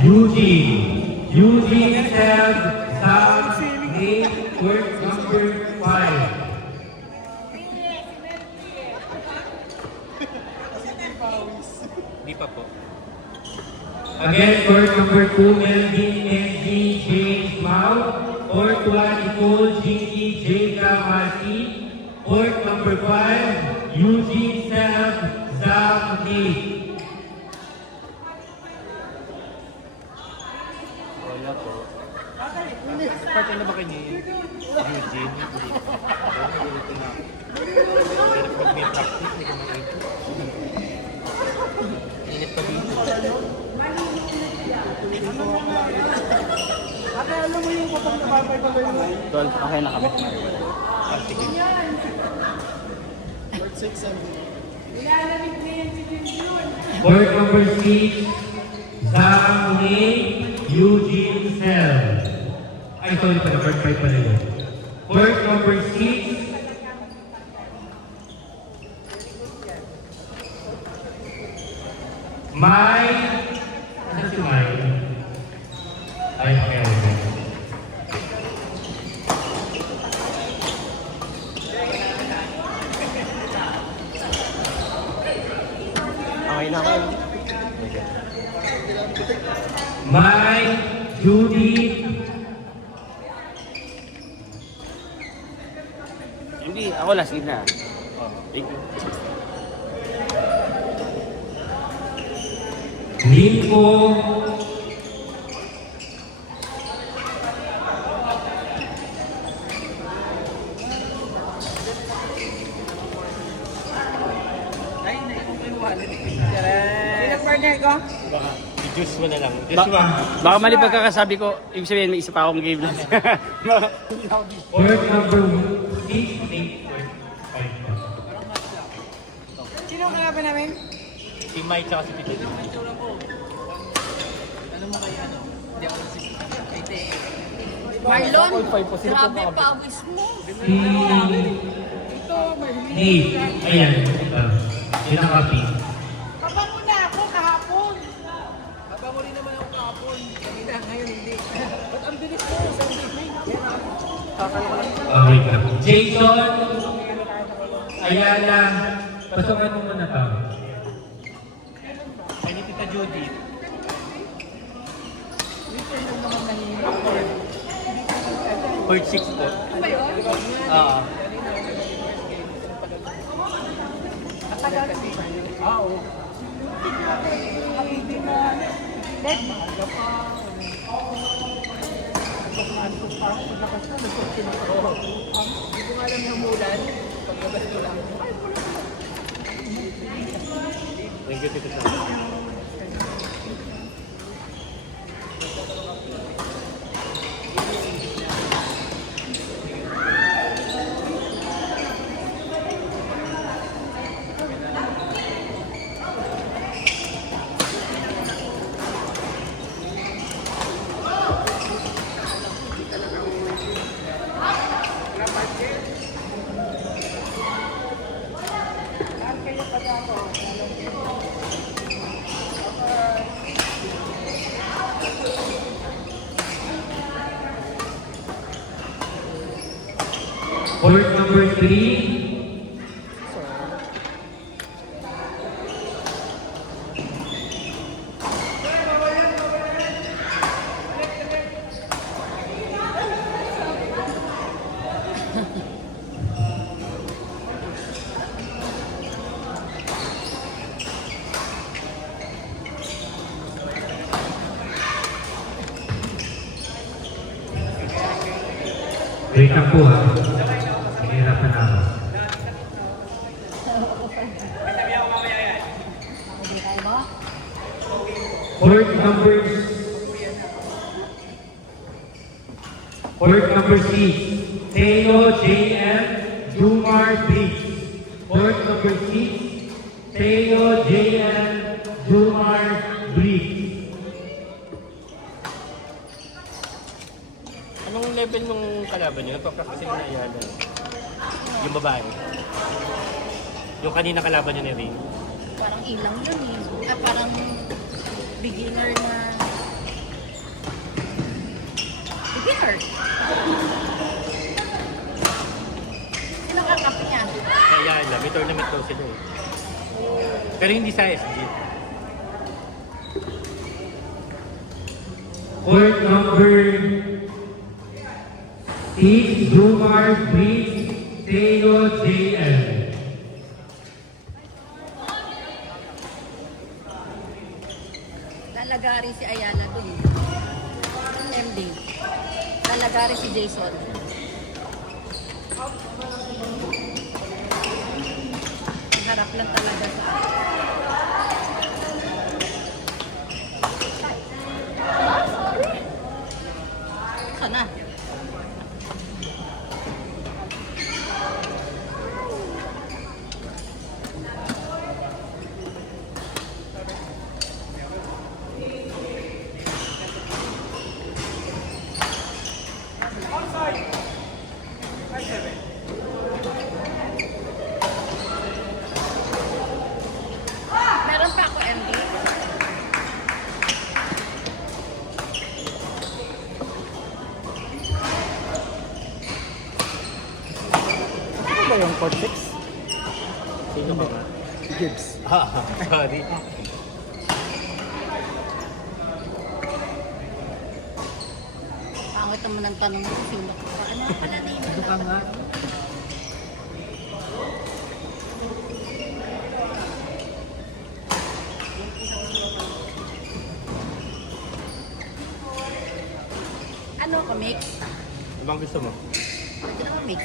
Eugene Seb Sam Nate court number 5. Di pa po. Again, court number 2, Melvin NG James Mau. Court 1, Nicole Gigi Jada Marti. Court number 5, Eugene Seb Sam Nate. Wala po. Parte na ba kayo ni Eugene? Ganito na. Pag may practice, hindi ko makikita. Init pa dito. Ate, alam mo yung kapag nababay pa ba yung... Tol, okay na kami. Sige. Court number 6, Sam Nate Eugene Seb. Ay, sorry pala, court 5 pala yun. Court number 6, Mai. Ano si Mai? Ay, okay. Okay na kayo. Mai, Judy, Hindi, ako last game na. Thank you. Nico, Ay, naikong ko yung wallet. Pinag-partner ko? Baka, i-juice mo na lang. Joshua. Baka mali pagkakasabi ko, ibig sabihin may isa pa akong game lang. court number 6, Nate, court 5. Sino ang kalaban namin? Si Mike tsaka si Tito. Marlon, grabe pawis mo. Si Nate, ayan, ito. Yun ang kapi. Pabango na ako kahapon. Pabango rin naman ako kahapon. Kanina, ngayon hindi. Ba't ang bilis mo? Wait lang. Jason, Ayala, pasokan mo muna to. Ay, ni Tita Judy. Court 6 po. Oo. Thank you, Tita Judy. Court number 3, wait lang po ha. Nahihirapan na ako. Court number 6, Teo JM Jumar Briggs. Court number 6, Teo JM Jumar Briggs. Anong level nung kalaban niyo? Nagpa-practice na Ayala. Yung babae. Yung kanina kalaban niyo ni Ring. Parang ilang yun eh. Parang beginner na Beginner. Sino kakapi niya? Kaya alam, may tournament daw sila eh. Pero hindi sa SG. Court number 6, Jumar beats Teo JL. Lalagari si Ayala dun. MD. Lalagari si Jason. Ang harap lang talaga sa sana. Meron pa ako MD. Ano ba yung court 6? Sino ba nga? Gibbs. Sorry. Pangit naman ang tanong ko. Sino ko pa? Ano pala na yun? Ito ka nga. Ano ka, mix? Ano bang gusto mo? Pwede naman mix.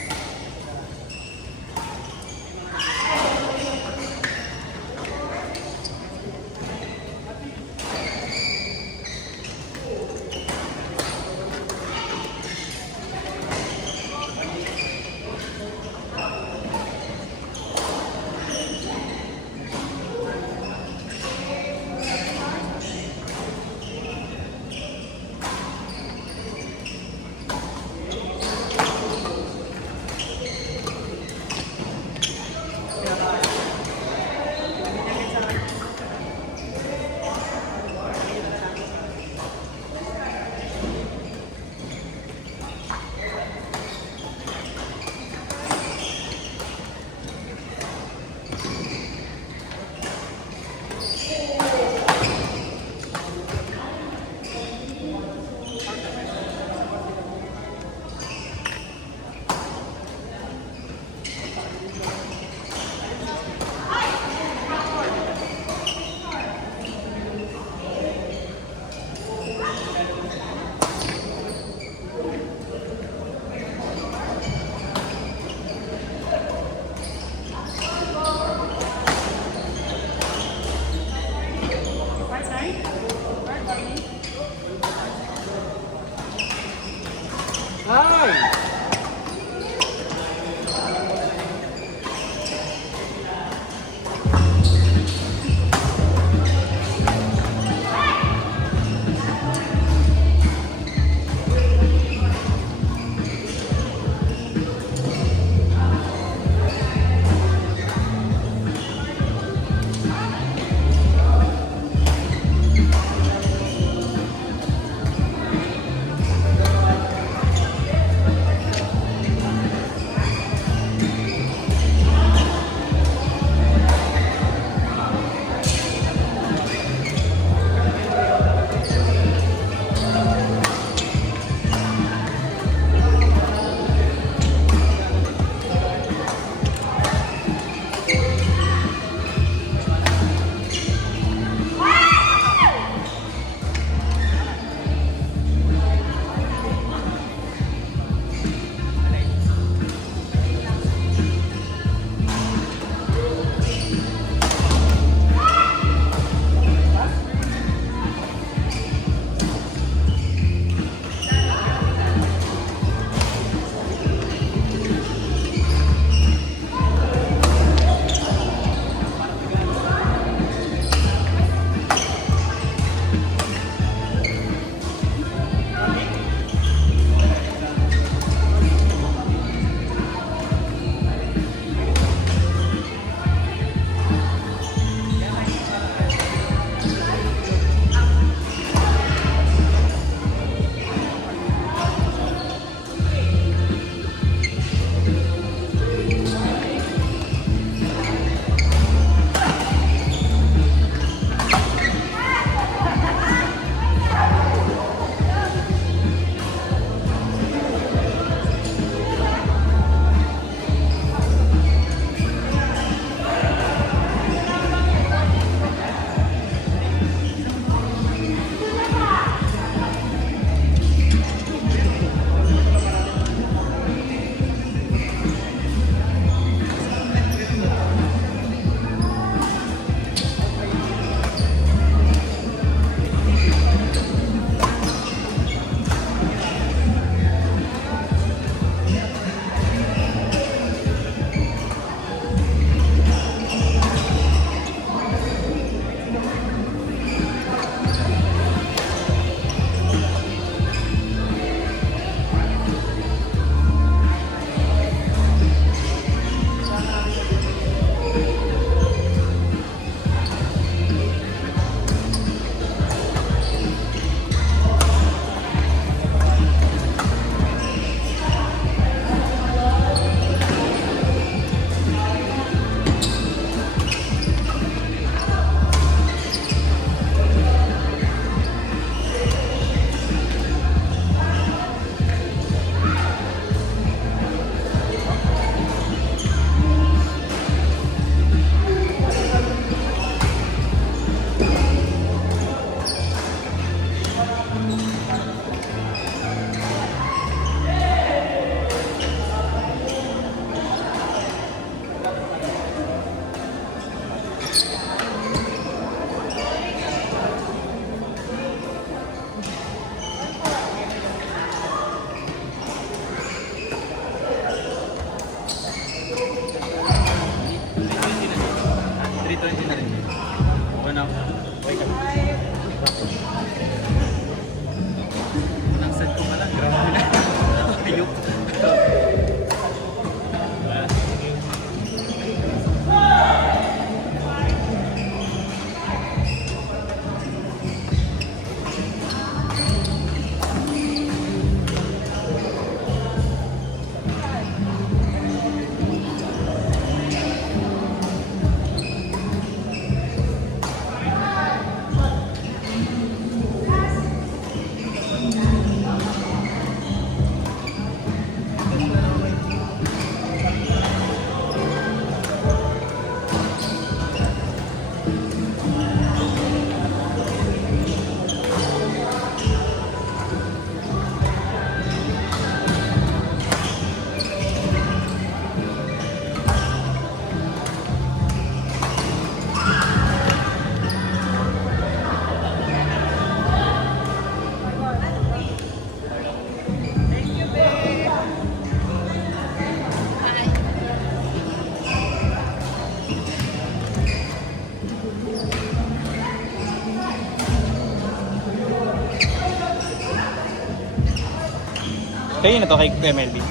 Kayo na to kay MLB.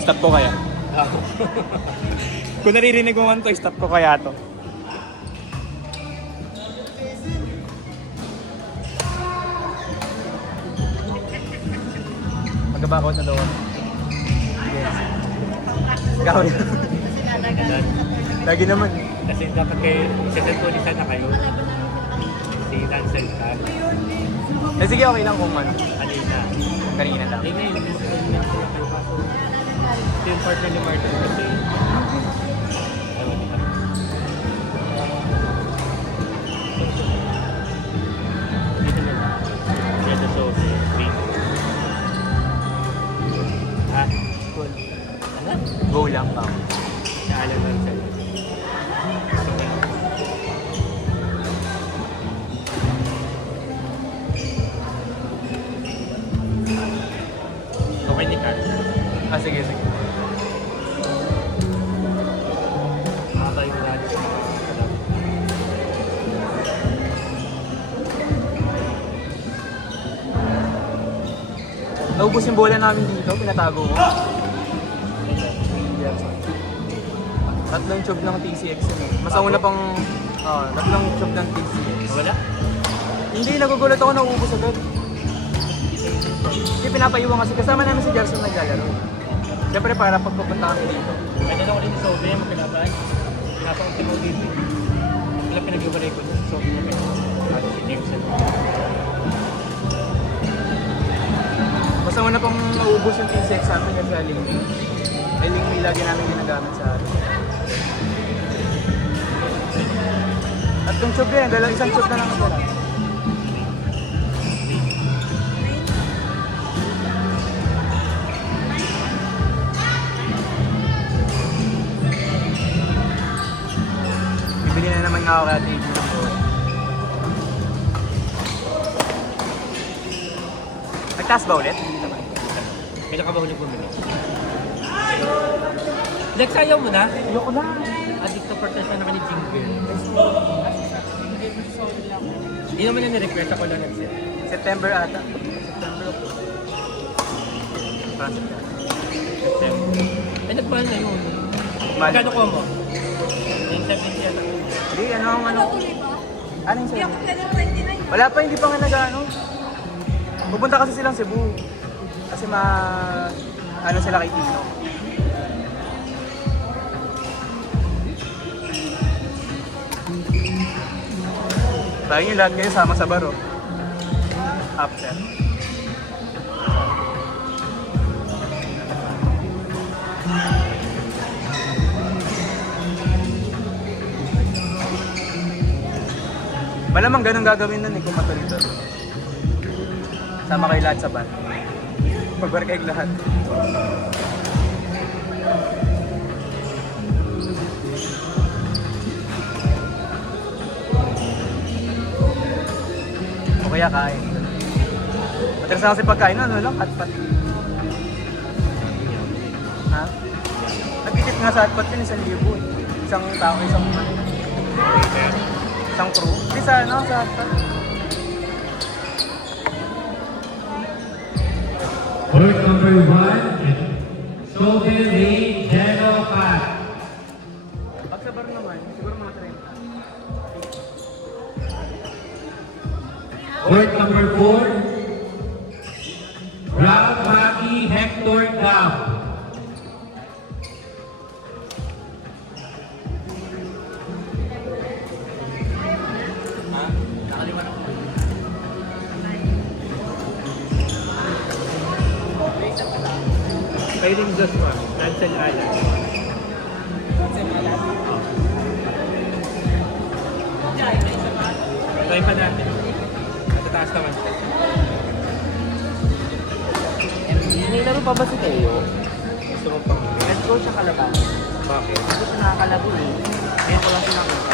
Stop ko kaya. Kung naririnig mo man to, stop ko kaya to. Magkabakot na daw. Yes. Ikaw rin. Lagi naman. Kasi dapat kayo, isasentunisan na kayo. Si Lancel ka. Eh sige, okay lang kung ano. Kanina. Kanina lang. Hindi na yun. Ito yung partner ni Martin kasi. Ewan nila. Dito na lang. Red sauce. Pink. Ha? Cool. Ano? Go lang pa. Naalam lang sa'yo. Okay ni Kat. Ah, sige, sige. Makakay mo natin sa mga Naubos yung bola namin dito, pinatago ko. Tatlong tube ng TCX yun eh. Mas una pang, tatlong tube ng TCX. Wala? Hindi, nagugulat ako naubos agad. Hindi pinapaiwan kasi kasama namin si Gerson naglalaro. Siyempre para pagpupunta kami dito. Kaya na ako rin sa Sobe, magkalaban. Pinapakot si Mo dito. Wala pinag-iwalay ko sa Sobe niya. At si Jameson. Basta una pang naubos yung TCX sa amin kasi Lingming. Eh Lingming lagi namin ginagamit sa atin. At yung tube yan, isang tube na lang natala. Bibili na naman nga ako kaya TV ng buhay. Nagtaas ba ulit? Hindi naman. Kailan ka ba huli bumili? Lex, ayaw mo na? Ayoko na. Addict to protest na ka ni Jingle. Hindi naman na ni-request ako lang nag-set. September ata. September ako. Parang September. September. Ay, nagmahal na yun. Mahal. Magkano ko mo? 970 yan. Hindi, ano ang ano? Ano yung sa'yo? Pero 29. Wala pa, hindi pa nga nag-ano. Pupunta kasi silang Cebu. Kasi ano sila kay Tino. Tayo yung lahat kayo sama sa baro. After. Malamang ganun gagawin nun eh kung matuloy-tuloy. Sama kayo lahat sa van. Mag-work kayo lahat. O kaya kain. Madalas na kasi pagkain, ano lang, hotpot. Ha? Nagtitip nga sa hotpot yun, 1,000 eh. Isang tao, isang crew. Hindi sa ano, sa hotpot. Court number 1, Sobe Ray Jello Pat. Pag sa bar naman, siguro mga 30. Court number 4, Ralph Maki Hector Gab. Pairing Joshua, Lancel Alan. Try pa natin. Natataas naman siya. May laro pa ba si Teo? Gusto mo pang... Let's go siya kalaban. Bakit? Hindi siya nakakalabo eh. Ngayon ko lang siya nakita.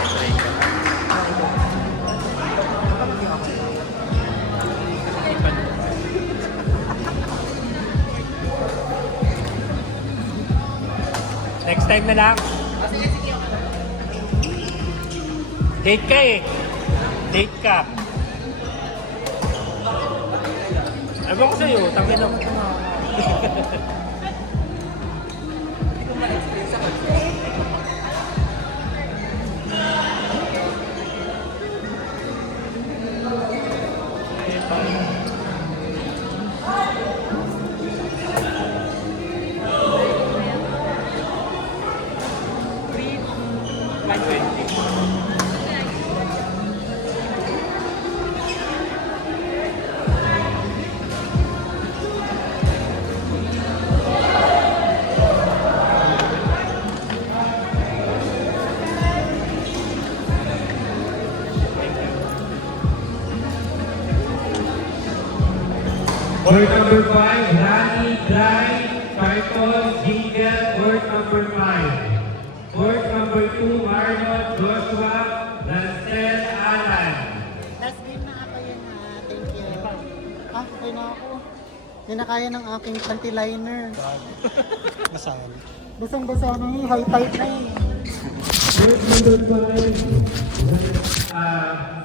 Try ka. Next time na lang. Date ka eh. Date ka. Ewan ko sa'yo, tangin ako. Word number 5, Rani, Dry, Title, Jingle, word number 5. Word number 2, Marlon, Joshua, Lancel, Alan. Last game na ako yun ha. Thank you. Ah, okay na ako. Hindi na kaya ng aking panty liner. Basaan. Basang-basa na high tide na eh. Word number 5,